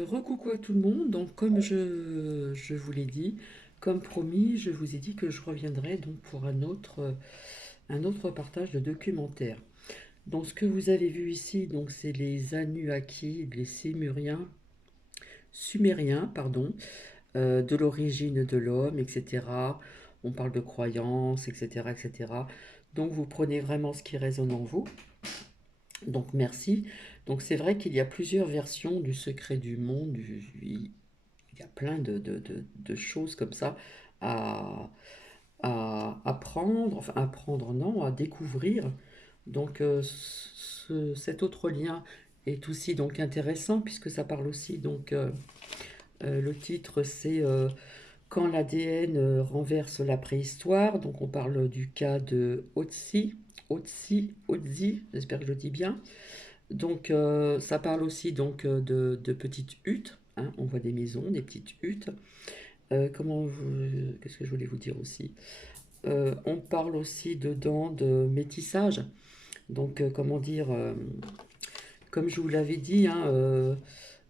Recoucou à tout le monde, donc comme je vous l'ai dit, comme promis, je vous ai dit que je reviendrai donc pour un autre partage de documentaire. Donc ce que vous avez vu ici, donc c'est les Anunnaki, les Sumériens, pardon, de l'origine de l'homme, etc. On parle de croyances, etc., etc. Donc vous prenez vraiment ce qui résonne en vous. Donc merci. Donc c'est vrai qu'il y a plusieurs versions du secret du monde, il y a plein de choses comme ça à, à apprendre, enfin apprendre non, à découvrir. Donc cet autre lien est aussi donc intéressant puisque ça parle aussi donc le titre c'est quand l'ADN renverse la préhistoire. Donc on parle du cas de Otzi, j'espère que je le dis bien. Donc ça parle aussi donc de petites huttes, hein. On voit des maisons, des petites huttes. Qu'est-ce que je voulais vous dire aussi? On parle aussi dedans de métissage. Donc, comment dire, comme je vous l'avais dit, hein,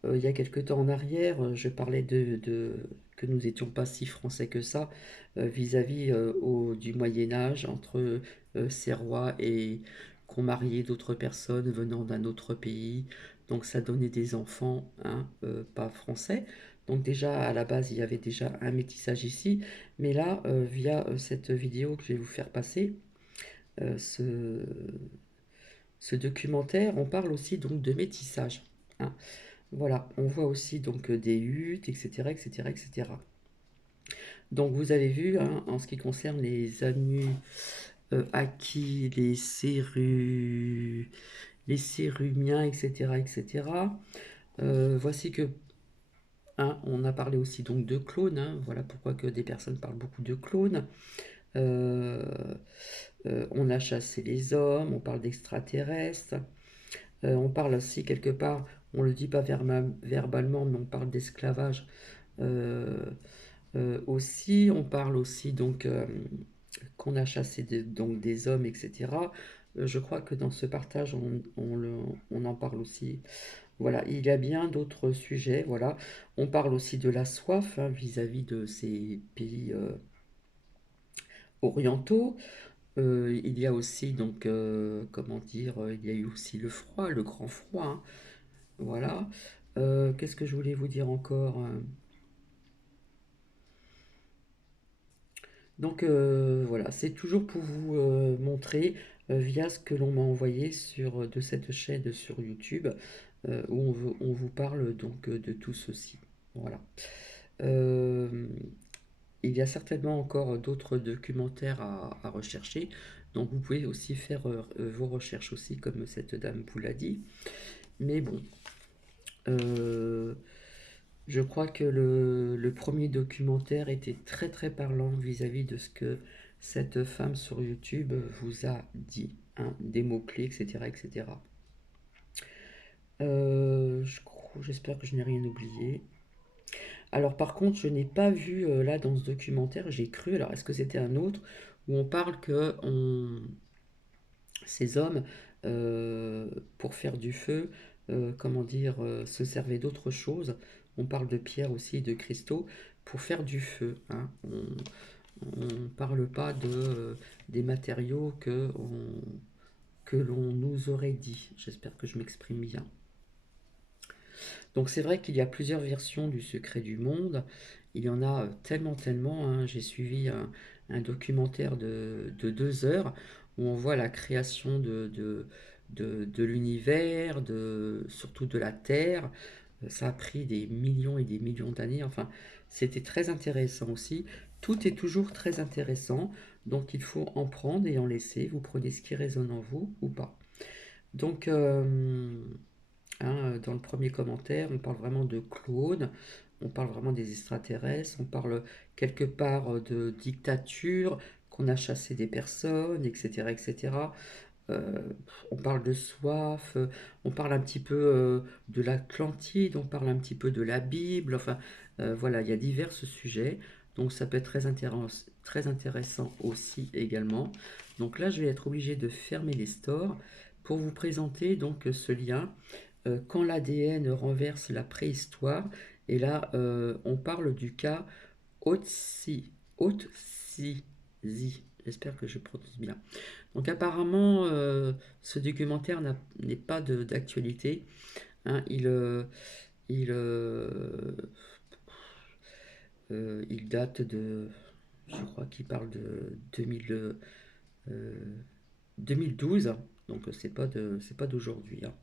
il y a quelque temps en arrière, je parlais que nous n'étions pas si français que ça vis-à-vis du Moyen Âge entre ces rois et qu'on mariait d'autres personnes venant d'un autre pays. Donc ça donnait des enfants, hein, pas français. Donc déjà à la base il y avait déjà un métissage ici, mais là via cette vidéo que je vais vous faire passer, euh, ce, ce documentaire, on parle aussi donc de métissage, hein. Voilà, on voit aussi donc des huttes, etc., etc., etc. Donc vous avez vu, hein, en ce qui concerne les Anunnaki, les Cérumiens, etc., etc. Voici que, hein, on a parlé aussi donc de clones, hein. Voilà pourquoi que des personnes parlent beaucoup de clones. Euh, on a chassé les hommes, on parle d'extraterrestres. On parle aussi quelque part, on ne le dit pas verbalement, mais on parle d'esclavage. Euh, Aussi, on parle aussi donc qu'on a chassé donc des hommes, etc. Je crois que dans ce partage, on en parle aussi. Voilà, il y a bien d'autres sujets. Voilà, on parle aussi de la soif, hein, vis-à-vis de ces pays orientaux. Il y a aussi donc, comment dire, il y a eu aussi le froid, le grand froid, hein. Voilà. Qu'est-ce que je voulais vous dire encore? Donc voilà, c'est toujours pour vous montrer via ce que l'on m'a envoyé de cette chaîne sur YouTube où on vous parle donc de tout ceci. Voilà. Euh, il y a certainement encore d'autres documentaires à rechercher. Donc vous pouvez aussi faire vos recherches aussi comme cette dame vous l'a dit. Mais bon, euh, je crois que le premier documentaire était très très parlant vis-à-vis de ce que cette femme sur YouTube vous a dit, hein, des mots-clés, etc., etc. J'espère que je n'ai rien oublié. Alors par contre, je n'ai pas vu là dans ce documentaire, j'ai cru, alors est-ce que c'était un autre, où on parle que ces hommes, euh, pour faire du feu, comment dire, se servaient d'autre chose. On parle de pierre aussi, de cristaux, pour faire du feu, hein. On ne parle pas des matériaux que l'on nous aurait dit. J'espère que je m'exprime bien. Donc c'est vrai qu'il y a plusieurs versions du secret du monde. Il y en a tellement, tellement, hein. J'ai suivi un documentaire de 2 heures où on voit la création de l'univers, surtout de la Terre. Ça a pris des millions et des millions d'années. Enfin, c'était très intéressant aussi. Tout est toujours très intéressant. Donc il faut en prendre et en laisser. Vous prenez ce qui résonne en vous ou pas. Donc, hein, dans le premier commentaire, on parle vraiment de clones, on parle vraiment des extraterrestres, on parle quelque part de dictature, qu'on a chassé des personnes, etc., etc. Euh, on parle de soif, on parle un petit peu de l'Atlantide, on parle un petit peu de la Bible, enfin voilà, il y a divers sujets, donc ça peut être très intéressant aussi également. Donc là, je vais être obligé de fermer les stores pour vous présenter donc ce lien. quand l'ADN renverse la préhistoire. Et là, on parle du cas Otzi, Otzizi. J'espère que je prononce bien. Donc apparemment, ce documentaire n'est pas d'actualité. Hein. Il, il date de, je crois qu'il parle de 2012, donc c'est pas d'aujourd'hui. Hein.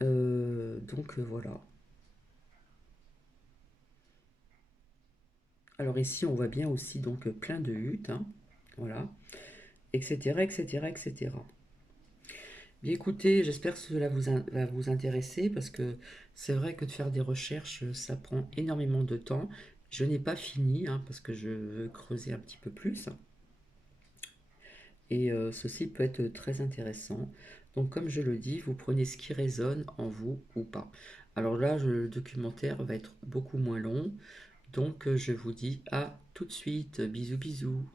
Donc voilà. Alors ici, on voit bien aussi donc plein de huttes, hein, voilà, etc., etc., etc. Bien écoutez, j'espère que cela va vous intéresser parce que c'est vrai que de faire des recherches, ça prend énormément de temps. Je n'ai pas fini hein, parce que je veux creuser un petit peu plus et ceci peut être très intéressant. Donc comme je le dis, vous prenez ce qui résonne en vous ou pas. Alors là, le documentaire va être beaucoup moins long, donc je vous dis à tout de suite. Bisous bisous.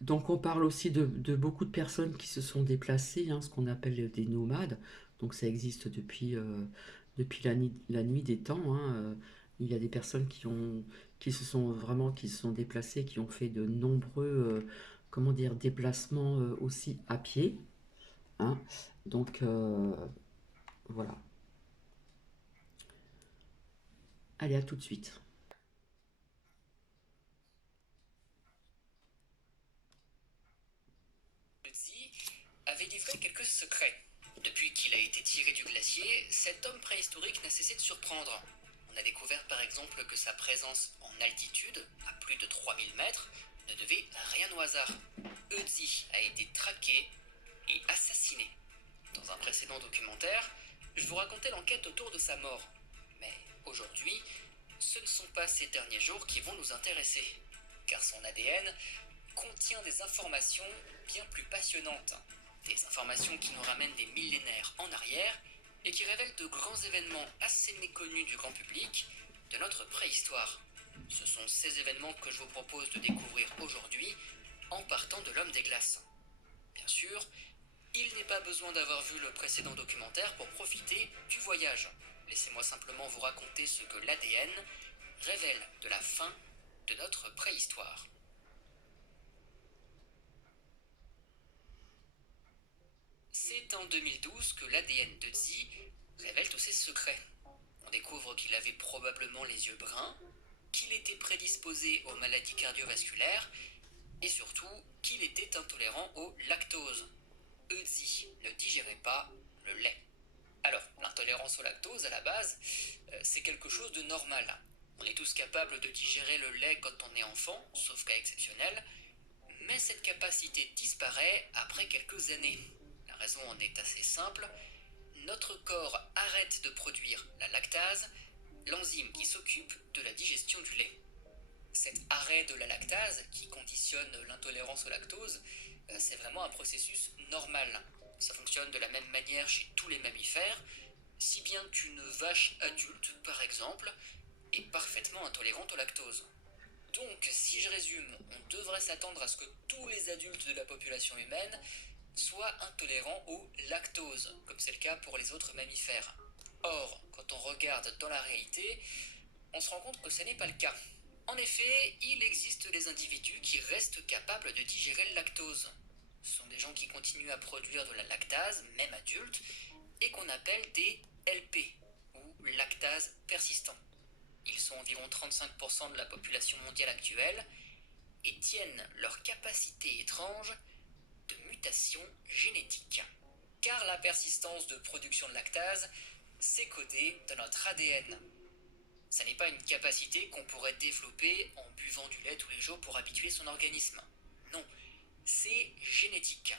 Donc on parle aussi de beaucoup de personnes qui se sont déplacées, hein, ce qu'on appelle des nomades. Donc ça existe depuis la nuit des temps. Hein. Il y a des personnes qui se sont déplacées, qui ont fait de nombreux comment dire, déplacements aussi à pied. Hein. Donc voilà. Allez, à tout de suite. Zi avait livré quelques secrets. Depuis qu'il a été tiré du glacier, cet homme préhistorique n'a cessé de surprendre. On a découvert par exemple que sa présence en altitude, à plus de 3000 mètres, ne devait rien au hasard. Ötzi a été traqué et assassiné. Dans un précédent documentaire, je vous racontais l'enquête autour de sa mort. Mais aujourd'hui, ce ne sont pas ces derniers jours qui vont nous intéresser, car son ADN contient des informations bien plus passionnantes. Des informations qui nous ramènent des millénaires en arrière et qui révèlent de grands événements assez méconnus du grand public de notre préhistoire. Ce sont ces événements que je vous propose de découvrir aujourd'hui en partant de l'homme des glaces. Bien sûr, il n'est pas besoin d'avoir vu le précédent documentaire pour profiter du voyage. Laissez-moi simplement vous raconter ce que l'ADN révèle de la fin de notre préhistoire. C'est en 2012 que l'ADN de Zi révèle tous ses secrets. On découvre qu'il avait probablement les yeux bruns, qu'il était prédisposé aux maladies cardiovasculaires et surtout qu'il était intolérant au lactose. Zi ne digérait pas le lait. Alors, l'intolérance au lactose, à la base, c'est quelque chose de normal. On est tous capables de digérer le lait quand on est enfant, sauf cas exceptionnel, mais cette capacité disparaît après quelques années. La raison en est assez simple. Notre corps arrête de produire la lactase, l'enzyme qui s'occupe de la digestion du lait. Cet arrêt de la lactase, qui conditionne l'intolérance au lactose, c'est vraiment un processus normal. Ça fonctionne de la même manière chez tous les mammifères, si bien qu'une vache adulte, par exemple, est parfaitement intolérante au lactose. Donc, si je résume, on devrait s'attendre à ce que tous les adultes de la population humaine soient intolérants au lactose, comme c'est le cas pour les autres mammifères. Or, quand on regarde dans la réalité, on se rend compte que ce n'est pas le cas. En effet, il existe des individus qui restent capables de digérer le lactose. Ce sont des gens qui continuent à produire de la lactase, même adultes, et qu'on appelle des LP, ou lactase persistant. Ils sont environ 35% de la population mondiale actuelle et tiennent leur capacité étrange de mutation génétique. Car la persistance de production de lactase, c'est codé dans notre ADN. Ça n'est pas une capacité qu'on pourrait développer en buvant du lait tous les jours pour habituer son organisme. Non, c'est génétique.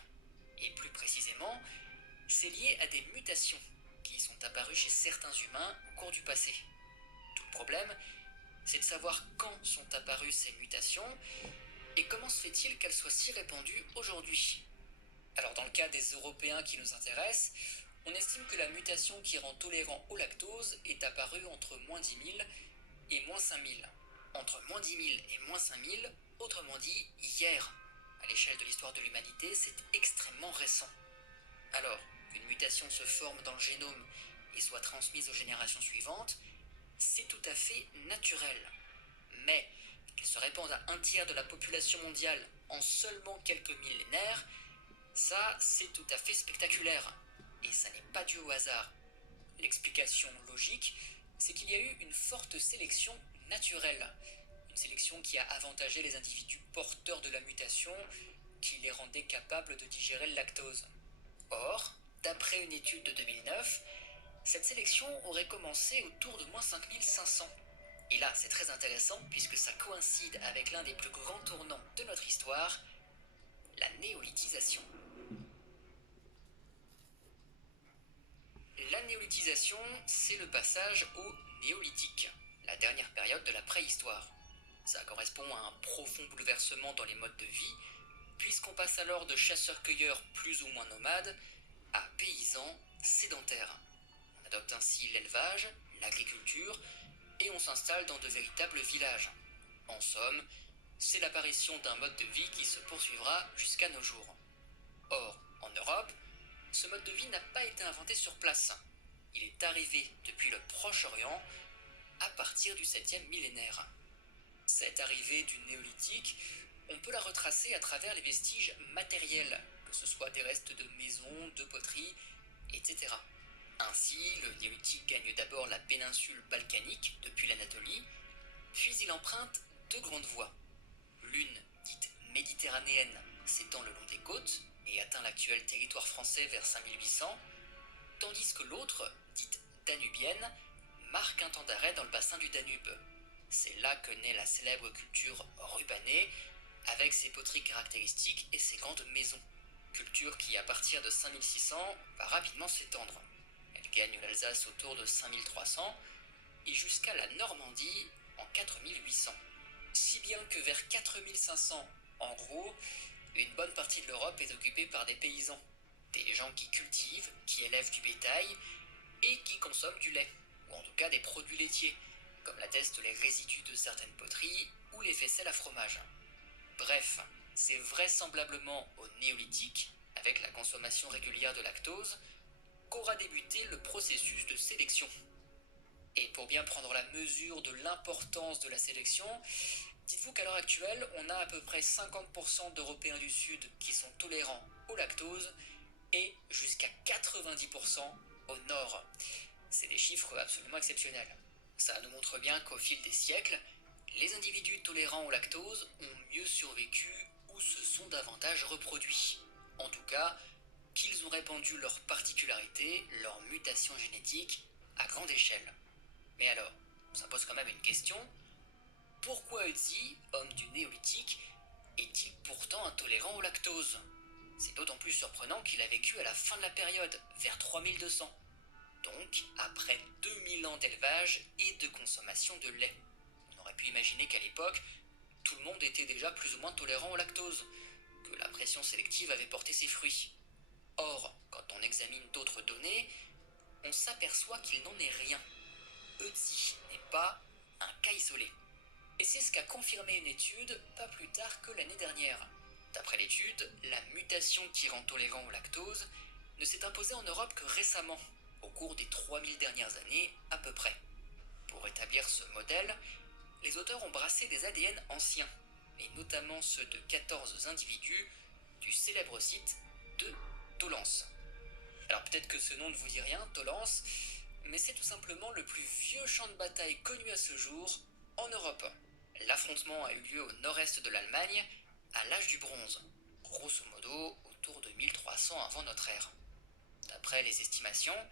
Et plus précisément, c'est lié à des mutations qui sont apparues chez certains humains au cours du passé. Tout le problème, c'est de savoir quand sont apparues ces mutations et comment se fait-il qu'elles soient si répandues aujourd'hui. Alors dans le cas des Européens qui nous intéressent, on estime que la mutation qui rend tolérant au lactose est apparue entre moins 10 000 et moins 5 000. Entre moins 10 000 et moins 5 000, autrement dit hier. À l'échelle de l'histoire de l'humanité, c'est extrêmement récent. Alors, qu'une mutation se forme dans le génome et soit transmise aux générations suivantes, c'est tout à fait naturel. Mais qu'elle se répande à un tiers de la population mondiale en seulement quelques millénaires, ça c'est tout à fait spectaculaire. Et ça n'est pas dû au hasard. L'explication logique, c'est qu'il y a eu une forte sélection naturelle. Une sélection qui a avantagé les individus porteurs de la mutation, qui les rendait capables de digérer le lactose. Or, d'après une étude de 2009, cette sélection aurait commencé autour de moins 5500. Et là, c'est très intéressant puisque ça coïncide avec l'un des plus grands tournants de notre histoire, la néolithisation. La néolithisation, c'est le passage au néolithique, la dernière période de la préhistoire. Ça correspond à un profond bouleversement dans les modes de vie, puisqu'on passe alors de chasseurs-cueilleurs plus ou moins nomades à paysans sédentaires. On adopte ainsi l'élevage, l'agriculture, et on s'installe dans de véritables villages. En somme, c'est l'apparition d'un mode de vie qui se poursuivra jusqu'à nos jours. Or, en Europe, ce mode de vie n'a pas été inventé sur place. Il est arrivé depuis le Proche-Orient à partir du 7e millénaire. Cette arrivée du néolithique, on peut la retracer à travers les vestiges matériels, que ce soit des restes de maisons, de poteries, etc. Ainsi, le néolithique gagne d'abord la péninsule balkanique depuis l'Anatolie, puis il emprunte deux grandes voies. L'une, dite méditerranéenne, s'étend le long des côtes et atteint l'actuel territoire français vers 5800, tandis que l'autre, dite danubienne, marque un temps d'arrêt dans le bassin du Danube. C'est là que naît la célèbre culture rubanée, avec ses poteries caractéristiques et ses grandes maisons. Culture qui, à partir de 5600, va rapidement s'étendre. Elle gagne l'Alsace autour de 5300 et jusqu'à la Normandie en 4800. Si bien que vers 4500, en gros, une bonne partie de l'Europe est occupée par des paysans. Des gens qui cultivent, qui élèvent du bétail et qui consomment du lait, ou en tout cas des produits laitiers, comme l'attestent les résidus de certaines poteries ou les faisselles à fromage. Bref, c'est vraisemblablement au néolithique, avec la consommation régulière de lactose, qu'aura débuté le processus de sélection. Et pour bien prendre la mesure de l'importance de la sélection, dites-vous qu'à l'heure actuelle, on a à peu près 50% d'Européens du Sud qui sont tolérants au lactose et jusqu'à 90% au Nord. C'est des chiffres absolument exceptionnels. Ça nous montre bien qu'au fil des siècles, les individus tolérants au lactose ont mieux survécu ou se sont davantage reproduits. En tout cas, qu'ils ont répandu leurs particularités, leurs mutations génétiques à grande échelle. Mais alors, ça pose quand même une question. Pourquoi Ötzi, homme du néolithique, est-il pourtant intolérant au lactose? C'est d'autant plus surprenant qu'il a vécu à la fin de la période, vers 3200. Donc, après 2000 ans d'élevage et de consommation de lait. On aurait pu imaginer qu'à l'époque, tout le monde était déjà plus ou moins tolérant au lactose, que la pression sélective avait porté ses fruits. Or, quand on examine d'autres données, on s'aperçoit qu'il n'en est rien. Ötzi n'est pas un cas isolé. Et c'est ce qu'a confirmé une étude pas plus tard que l'année dernière. D'après l'étude, la mutation qui rend tolérant au lactose ne s'est imposée en Europe que récemment, au cours des 3000 dernières années à peu près. Pour établir ce modèle, les auteurs ont brassé des ADN anciens, et notamment ceux de 14 individus du célèbre site de Tolance. Alors peut-être que ce nom ne vous dit rien, Tolance, mais c'est tout simplement le plus vieux champ de bataille connu à ce jour en Europe. L'affrontement a eu lieu au nord-est de l'Allemagne à l'âge du bronze, grosso modo autour de 1300 avant notre ère. D'après les estimations,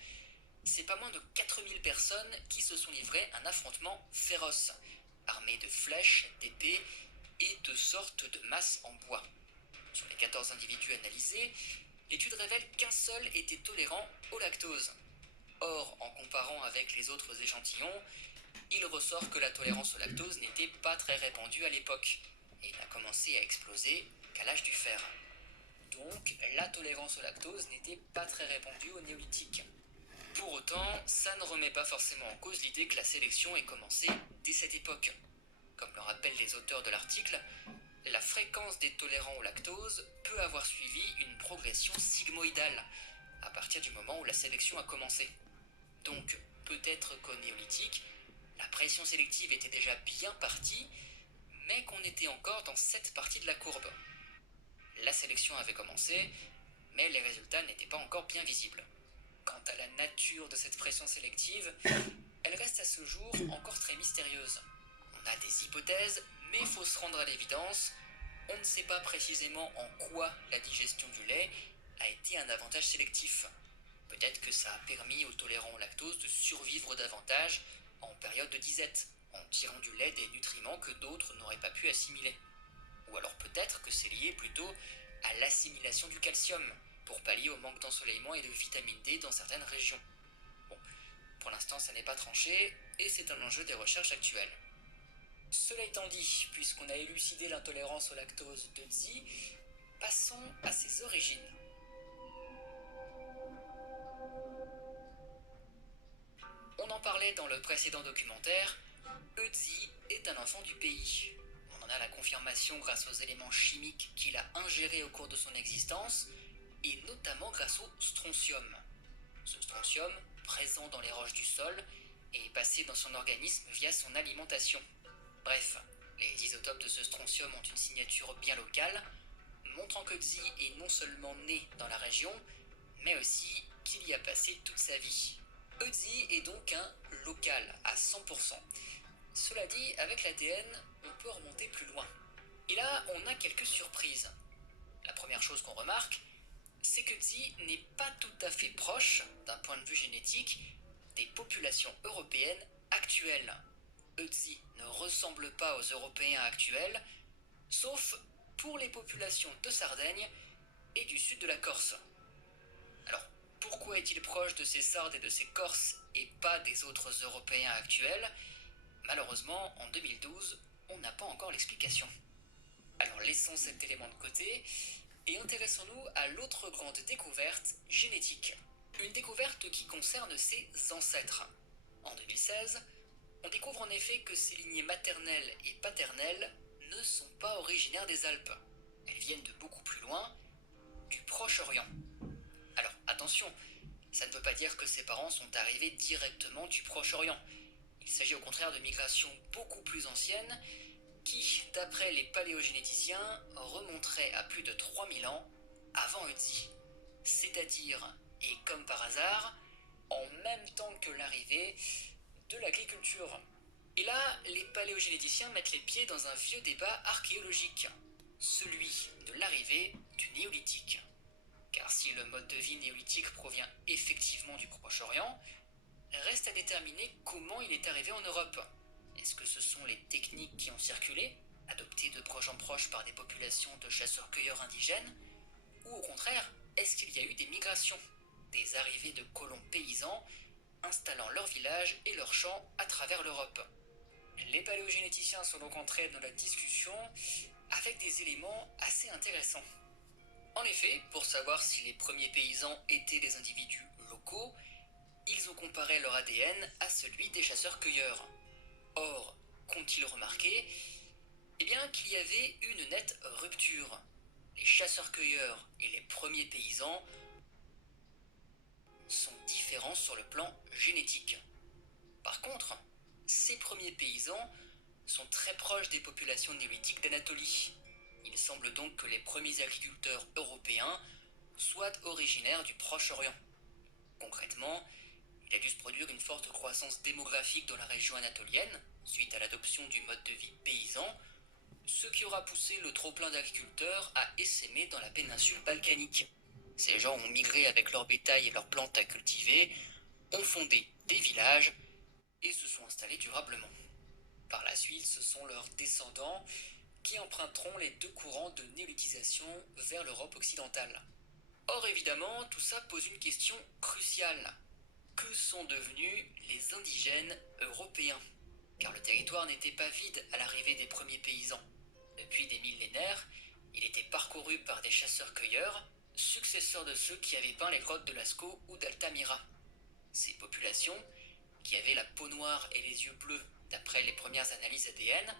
c'est pas moins de 4000 personnes qui se sont livrées à un affrontement féroce, armés de flèches, d'épées et de sortes de masses en bois. Sur les 14 individus analysés, l'étude révèle qu'un seul était tolérant au lactose. Or, en comparant avec les autres échantillons, il ressort que la tolérance au lactose n'était pas très répandue à l'époque, et n'a commencé à exploser qu'à l'âge du fer. Donc, la tolérance au lactose n'était pas très répandue au néolithique. Pour autant, ça ne remet pas forcément en cause l'idée que la sélection ait commencé dès cette époque. Comme le rappellent les auteurs de l'article, la fréquence des tolérants au lactose peut avoir suivi une progression sigmoïdale, à partir du moment où la sélection a commencé. Donc, peut-être qu'au néolithique, la pression sélective était déjà bien partie, mais qu'on était encore dans cette partie de la courbe. La sélection avait commencé, mais les résultats n'étaient pas encore bien visibles. Quant à la nature de cette pression sélective, elle reste à ce jour encore très mystérieuse. On a des hypothèses, mais il faut se rendre à l'évidence, on ne sait pas précisément en quoi la digestion du lait a été un avantage sélectif. Peut-être que ça a permis aux tolérants au lactose de survivre davantage en période de disette, en tirant du lait des nutriments que d'autres n'auraient pas pu assimiler. Ou alors peut-être que c'est lié plutôt à l'assimilation du calcium, pour pallier au manque d'ensoleillement et de vitamine D dans certaines régions. Bon, pour l'instant ça n'est pas tranché, et c'est un enjeu des recherches actuelles. Cela étant dit, puisqu'on a élucidé l'intolérance au lactose de Zi, passons à ses origines. On en parlait dans le précédent documentaire, Euzi est un enfant du pays. On en a la confirmation grâce aux éléments chimiques qu'il a ingérés au cours de son existence, et notamment grâce au strontium. Ce strontium, présent dans les roches du sol, est passé dans son organisme via son alimentation. Bref, les isotopes de ce strontium ont une signature bien locale, montrant que Zi est non seulement né dans la région, mais aussi qu'il y a passé toute sa vie. Euzi est donc un local à 100%. Cela dit, avec l'ADN, on peut remonter plus loin. Et là, on a quelques surprises. La première chose qu'on remarque, c'est que Zi n'est pas tout à fait proche, d'un point de vue génétique, des populations européennes actuelles. Euzi ne ressemble pas aux Européens actuels, sauf pour les populations de Sardaigne et du sud de la Corse. Alors, pourquoi est-il proche de ces Sardes et de ces Corses et pas des autres Européens actuels? Malheureusement, en 2012, on n'a pas encore l'explication. Alors laissons cet élément de côté et intéressons-nous à l'autre grande découverte génétique. Une découverte qui concerne ses ancêtres. En 2016, on découvre en effet que ces lignées maternelles et paternelles ne sont pas originaires des Alpes. Elles viennent de beaucoup plus loin, du Proche-Orient. Alors attention, ça ne veut pas dire que ses parents sont arrivés directement du Proche-Orient. Il s'agit au contraire de migrations beaucoup plus anciennes qui, d'après les paléogénéticiens, remonteraient à plus de 3000 ans avant Euzi. C'est-à-dire, et comme par hasard, en même temps que l'arrivée de l'agriculture. Et là, les paléogénéticiens mettent les pieds dans un vieux débat archéologique, celui de l'arrivée du néolithique. Car si le mode de vie néolithique provient effectivement du Proche-Orient, reste à déterminer comment il est arrivé en Europe. Est-ce que ce sont les techniques qui ont circulé, adoptées de proche en proche par des populations de chasseurs-cueilleurs indigènes, ou au contraire, est-ce qu'il y a eu des migrations, des arrivées de colons paysans installant leurs villages et leurs champs à travers l'Europe? Les paléogénéticiens sont donc entrés dans la discussion avec des éléments assez intéressants. En effet, pour savoir si les premiers paysans étaient des individus locaux, ils ont comparé leur ADN à celui des chasseurs-cueilleurs. Or, qu'ont-ils remarqué? Eh bien qu'il y avait une nette rupture. Les chasseurs-cueilleurs et les premiers paysans sont différents sur le plan génétique. Par contre, ces premiers paysans sont très proches des populations néolithiques d'Anatolie. Il semble donc que les premiers agriculteurs européens soient originaires du Proche-Orient. Concrètement, il a dû se produire une forte croissance démographique dans la région anatolienne, suite à l'adoption du mode de vie paysan, ce qui aura poussé le trop-plein d'agriculteurs à essaimer dans la péninsule balkanique. Ces gens ont migré avec leur bétail et leurs plantes à cultiver, ont fondé des villages et se sont installés durablement. Par la suite, ce sont leurs descendants qui emprunteront les deux courants de néolithisation vers l'Europe occidentale. Or évidemment, tout ça pose une question cruciale. Que sont devenus les indigènes européens? Car le territoire n'était pas vide à l'arrivée des premiers paysans. Depuis des millénaires, il était parcouru par des chasseurs-cueilleurs, successeurs de ceux qui avaient peint les grottes de Lascaux ou d'Altamira. Ces populations, qui avaient la peau noire et les yeux bleus d'après les premières analyses ADN,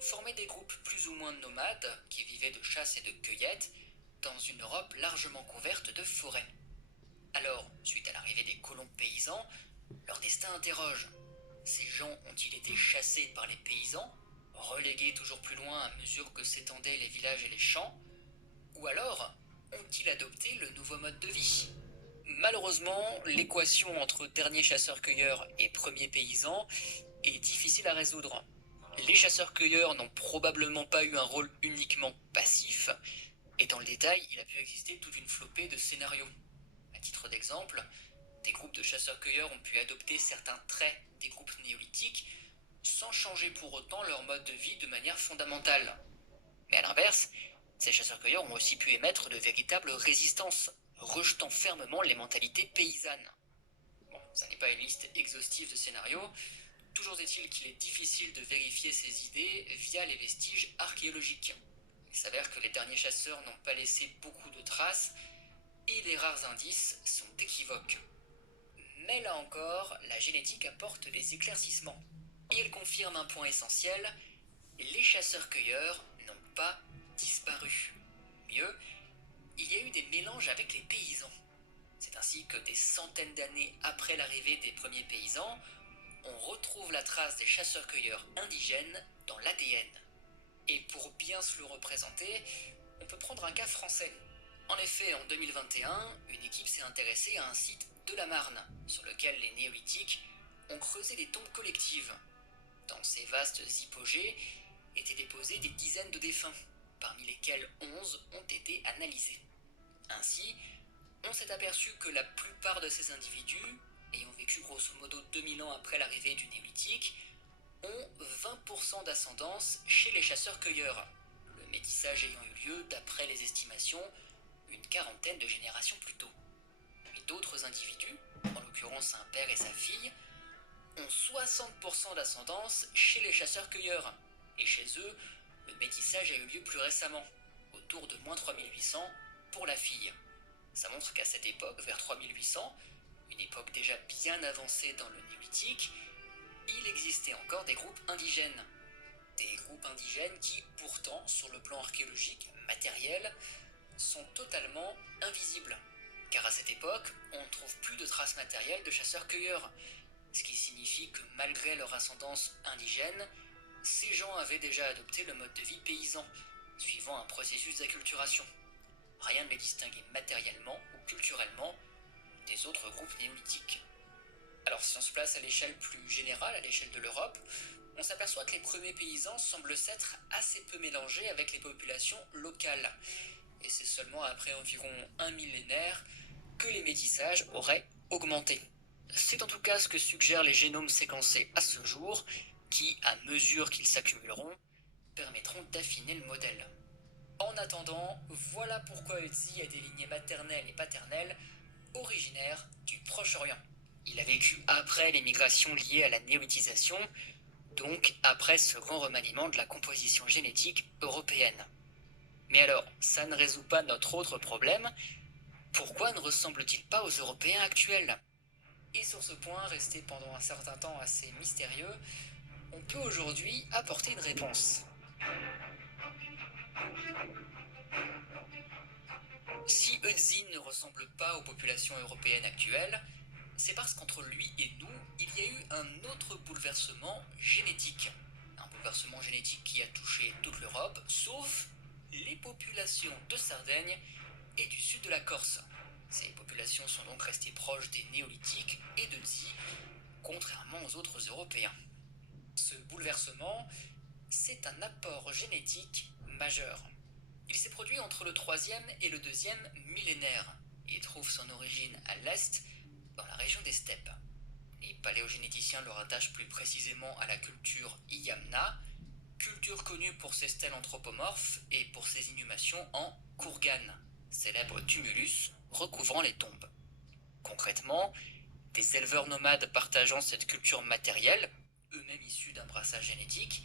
formaient des groupes plus ou moins nomades qui vivaient de chasse et de cueillette dans une Europe largement couverte de forêts. Alors, suite à l'arrivée des colons paysans, leur destin interroge. Ces gens ont-ils été chassés par les paysans, relégués toujours plus loin à mesure que s'étendaient les villages et les champs, ou alors ont-ils adopté le nouveau mode de vie? Malheureusement, l'équation entre derniers chasseurs-cueilleurs et premiers paysans est difficile à résoudre. Les chasseurs-cueilleurs n'ont probablement pas eu un rôle uniquement passif, et dans le détail, il a pu exister toute une flopée de scénarios. À titre d'exemple, des groupes de chasseurs-cueilleurs ont pu adopter certains traits des groupes néolithiques sans changer pour autant leur mode de vie de manière fondamentale. Mais à l'inverse, ces chasseurs-cueilleurs ont aussi pu émettre de véritables résistances, rejetant fermement les mentalités paysannes. Bon, ça n'est pas une liste exhaustive de scénarios, toujours est-il qu'il est difficile de vérifier ces idées via les vestiges archéologiques. Il s'avère que les derniers chasseurs n'ont pas laissé beaucoup de traces et les rares indices sont équivoques. Mais là encore, la génétique apporte des éclaircissements. Et elle confirme un point essentiel, les chasseurs-cueilleurs n'ont pas disparu. Mieux, il y a eu des mélanges avec les paysans. C'est ainsi que des centaines d'années après l'arrivée des premiers paysans, on retrouve la trace des chasseurs-cueilleurs indigènes dans l'ADN. Et pour bien se le représenter, on peut prendre un cas français. En effet, en 2021, une équipe s'est intéressée à un site de la Marne, sur lequel les néolithiques ont creusé des tombes collectives. Dans ces vastes hypogées étaient déposés des dizaines de défunts, parmi lesquels 11 ont été analysés. Ainsi, on s'est aperçu que la plupart de ces individus, ayant vécu grosso modo 2000 ans après l'arrivée du néolithique, ont 20% d'ascendance chez les chasseurs-cueilleurs, le métissage ayant eu lieu, d'après les estimations, une quarantaine de générations plus tôt. Mais d'autres individus, en l'occurrence un père et sa fille, ont 60% d'ascendance chez les chasseurs-cueilleurs, et chez eux, le métissage a eu lieu plus récemment, autour de moins 3800 pour la fille. Ça montre qu'à cette époque, vers 3800, une époque déjà bien avancée dans le néolithique, il existait encore des groupes indigènes. Des groupes indigènes qui, pourtant, sur le plan archéologique matériel, sont totalement invisibles. Car à cette époque, on ne trouve plus de traces matérielles de chasseurs-cueilleurs, ce qui signifie que malgré leur ascendance indigène, ces gens avaient déjà adopté le mode de vie paysan, suivant un processus d'acculturation. Rien ne les distinguait matériellement ou culturellement des autres groupes néolithiques. Alors si on se place à l'échelle plus générale, à l'échelle de l'Europe, on s'aperçoit que les premiers paysans semblent s'être assez peu mélangés avec les populations locales. Et c'est seulement après environ un millénaire que les métissages auraient augmenté. C'est en tout cas ce que suggèrent les génomes séquencés à ce jour, qui, à mesure qu'ils s'accumuleront, permettront d'affiner le modèle. En attendant, voilà pourquoi Ötzi a des lignées maternelles et paternelles originaires du Proche-Orient. Il a vécu après les migrations liées à la néolithisation, donc après ce grand remaniement de la composition génétique européenne. Mais alors, ça ne résout pas notre autre problème. Pourquoi ne ressemble-t-il pas aux Européens actuels? Et sur ce point, resté pendant un certain temps assez mystérieux, on peut aujourd'hui apporter une réponse. Si Ötzi ne ressemble pas aux populations européennes actuelles, c'est parce qu'entre lui et nous, il y a eu un autre bouleversement génétique. Un bouleversement génétique qui a touché toute l'Europe, sauf les populations de Sardaigne et du sud de la Corse. Ces populations sont donc restées proches des néolithiques et d'Ötzi, contrairement aux autres Européens. Ce bouleversement, c'est un apport génétique majeur. Il s'est produit entre le 3e et le 2e millénaire et trouve son origine à l'est, dans la région des steppes. Les paléogénéticiens le rattachent plus précisément à la culture Yamna, culture connue pour ses stèles anthropomorphes et pour ses inhumations en Kourgan, célèbre tumulus recouvrant les tombes. Concrètement, des éleveurs nomades partageant cette culture matérielle, eux-mêmes issus d'un brassage génétique,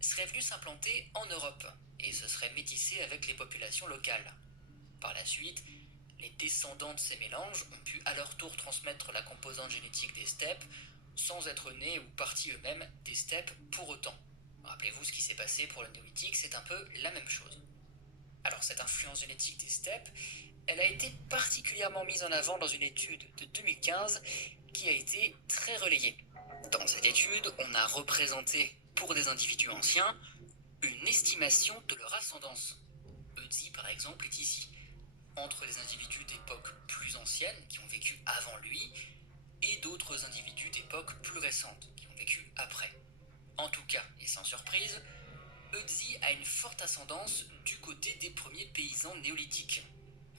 seraient venus s'implanter en Europe et se seraient métissés avec les populations locales. Par la suite, les descendants de ces mélanges ont pu à leur tour transmettre la composante génétique des steppes sans être nés ou partis eux-mêmes des steppes pour autant. Rappelez-vous ce qui s'est passé pour le néolithique, c'est un peu la même chose. Alors cette influence génétique des steppes, Elle a été particulièrement mise en avant dans une étude de 2015 qui a été très relayée. Dans cette étude, on a représenté pour des individus anciens une estimation de leur ascendance. Ötzi, par exemple, est ici, entre des individus d'époques plus anciennes qui ont vécu avant lui et d'autres individus d'époques plus récentes qui ont vécu après. En tout cas, et sans surprise, Ötzi a une forte ascendance du côté des premiers paysans néolithiques.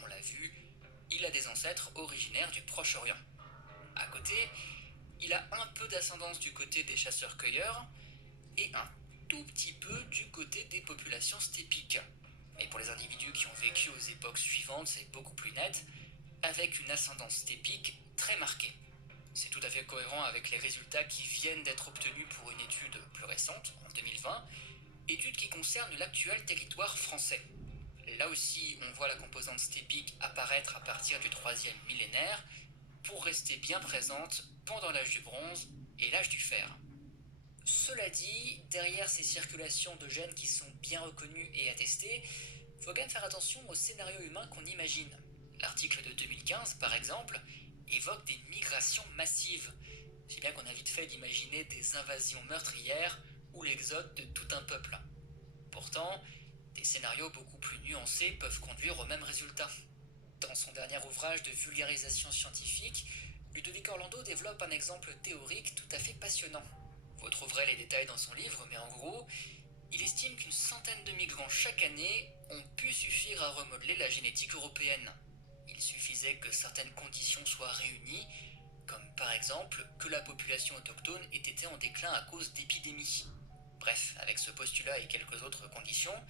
On l'a vu, il a des ancêtres originaires du Proche-Orient. À côté, il a un peu d'ascendance du côté des chasseurs-cueilleurs et un tout petit peu du côté des populations stépiques. Mais pour les individus qui ont vécu aux époques suivantes, c'est beaucoup plus net, avec une ascendance stépique très marquée. C'est tout à fait cohérent avec les résultats qui viennent d'être obtenus pour une étude plus récente, en 2020, étude qui concerne l'actuel territoire français. Là aussi, on voit la composante stépique apparaître à partir du 3e millénaire, pour rester bien présente pendant l'âge du bronze et l'âge du fer. Cela dit, derrière ces circulations de gènes qui sont bien reconnues et attestées, il faut quand même faire attention aux scénarios humains qu'on imagine. L'article de 2015, par exemple, évoque des migrations massives, si bien qu'on a vite fait d'imaginer des invasions meurtrières ou l'exode de tout un peuple. Pourtant, des scénarios beaucoup plus nuancés peuvent conduire au même résultat. Dans son dernier ouvrage de vulgarisation scientifique, Ludovic Orlando développe un exemple théorique tout à fait passionnant. Vous trouverez les détails dans son livre, mais en gros, il estime qu'une centaine de migrants chaque année ont pu suffire à remodeler la génétique européenne. Il suffisait que certaines conditions soient réunies, comme par exemple que la population autochtone ait été en déclin à cause d'épidémies. Bref, avec ce postulat et quelques autres conditions,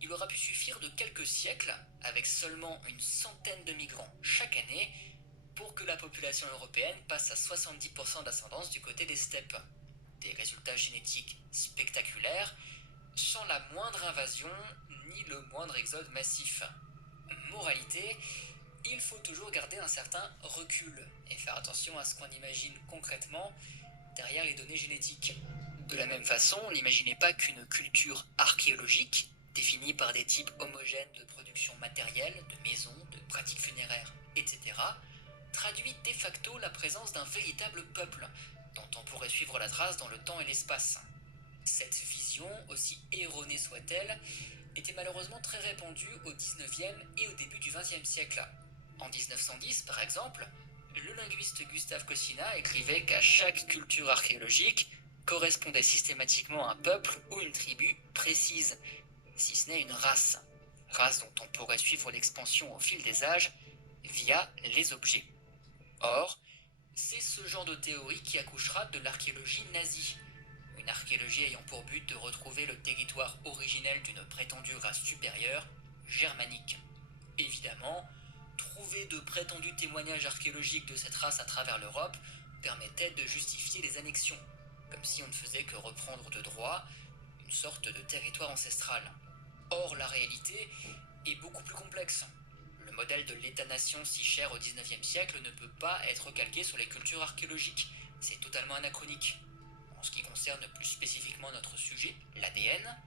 il aura pu suffire de quelques siècles, avec seulement une centaine de migrants chaque année, pour que la population européenne passe à 70% d'ascendance du côté des steppes. Des résultats génétiques spectaculaires, sans la moindre invasion ni le moindre exode massif. Moralité, il faut toujours garder un certain recul et faire attention à ce qu'on imagine concrètement derrière les données génétiques. De la même façon, n'imaginez pas qu'une culture archéologique, définie par des types homogènes de production matérielle, de maisons, de pratiques funéraires, etc., traduit de facto la présence d'un véritable peuple, dont on pourrait suivre la trace dans le temps et l'espace. Cette vision, aussi erronée soit-elle, était malheureusement très répandue au XIXe et au début du XXe siècle. En 1910, par exemple, le linguiste Gustave Cossina écrivait qu'à chaque culture archéologique correspondait systématiquement un peuple ou une tribu précise, si ce n'est une race dont on pourrait suivre l'expansion au fil des âges via les objets. Or, c'est ce genre de théorie qui accouchera de l'archéologie nazie, une archéologie ayant pour but de retrouver le territoire originel d'une prétendue race supérieure, germanique. Évidemment, trouver de prétendus témoignages archéologiques de cette race à travers l'Europe permettait de justifier les annexions, comme si on ne faisait que reprendre de droit une sorte de territoire ancestral. Or, la réalité est beaucoup plus complexe. Le modèle de l'État-nation si cher au XIXe siècle ne peut pas être calqué sur les cultures archéologiques. C'est totalement anachronique. En ce qui concerne plus spécifiquement notre sujet, l'ADN,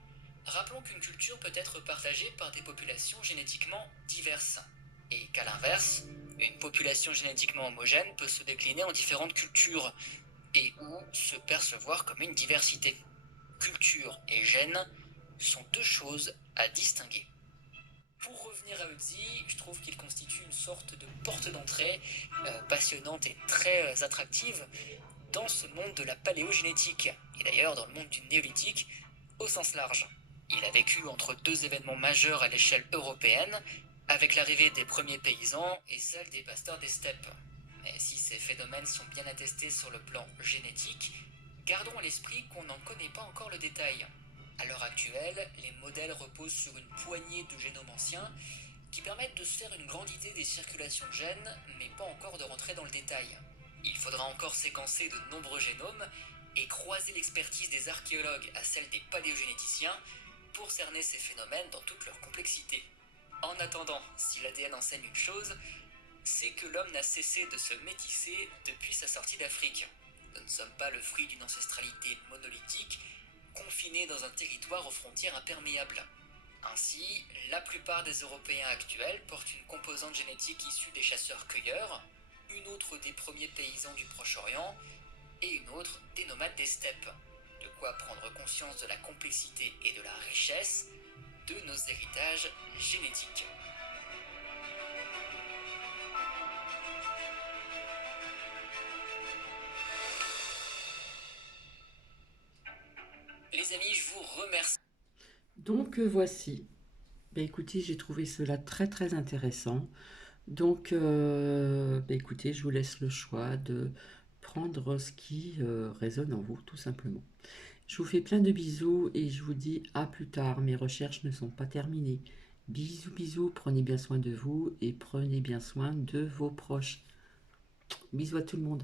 rappelons qu'une culture peut être partagée par des populations génétiquement diverses, et qu'à l'inverse, une population génétiquement homogène peut se décliner en différentes cultures, et ou se percevoir comme une diversité. Culture et gène sont deux choses à distinguer. Pour revenir à Ötzi, je trouve qu'il constitue une sorte de porte d'entrée passionnante et très attractive dans ce monde de la paléogénétique, et d'ailleurs dans le monde du néolithique au sens large. Il a vécu entre deux événements majeurs à l'échelle européenne, avec l'arrivée des premiers paysans et celle des pasteurs des steppes. Mais si ces phénomènes sont bien attestés sur le plan génétique, gardons à l'esprit qu'on n'en connaît pas encore le détail. À l'heure actuelle, les modèles reposent sur une poignée de génomes anciens qui permettent de se faire une grande idée des circulations de gènes, mais pas encore de rentrer dans le détail. Il faudra encore séquencer de nombreux génomes et croiser l'expertise des archéologues à celle des paléogénéticiens pour cerner ces phénomènes dans toute leur complexité. En attendant, si l'ADN enseigne une chose, c'est que l'homme n'a cessé de se métisser depuis sa sortie d'Afrique. Nous ne sommes pas le fruit d'une ancestralité monolithique, confinée dans un territoire aux frontières imperméables. Ainsi, la plupart des Européens actuels portent une composante génétique issue des chasseurs-cueilleurs, une autre des premiers paysans du Proche-Orient et une autre des nomades des steppes. De quoi prendre conscience de la complexité et de la richesse de nos héritages génétiques. Les amis, je vous remercie. Donc voici. Ben, écoutez, j'ai trouvé cela très très intéressant. Donc, ben, écoutez, je vous laisse le choix de prendre ce qui résonne en vous, tout simplement. Je vous fais plein de bisous et je vous dis à plus tard. Mes recherches ne sont pas terminées. Bisous, bisous, prenez bien soin de vous et prenez bien soin de vos proches. Bisous à tout le monde.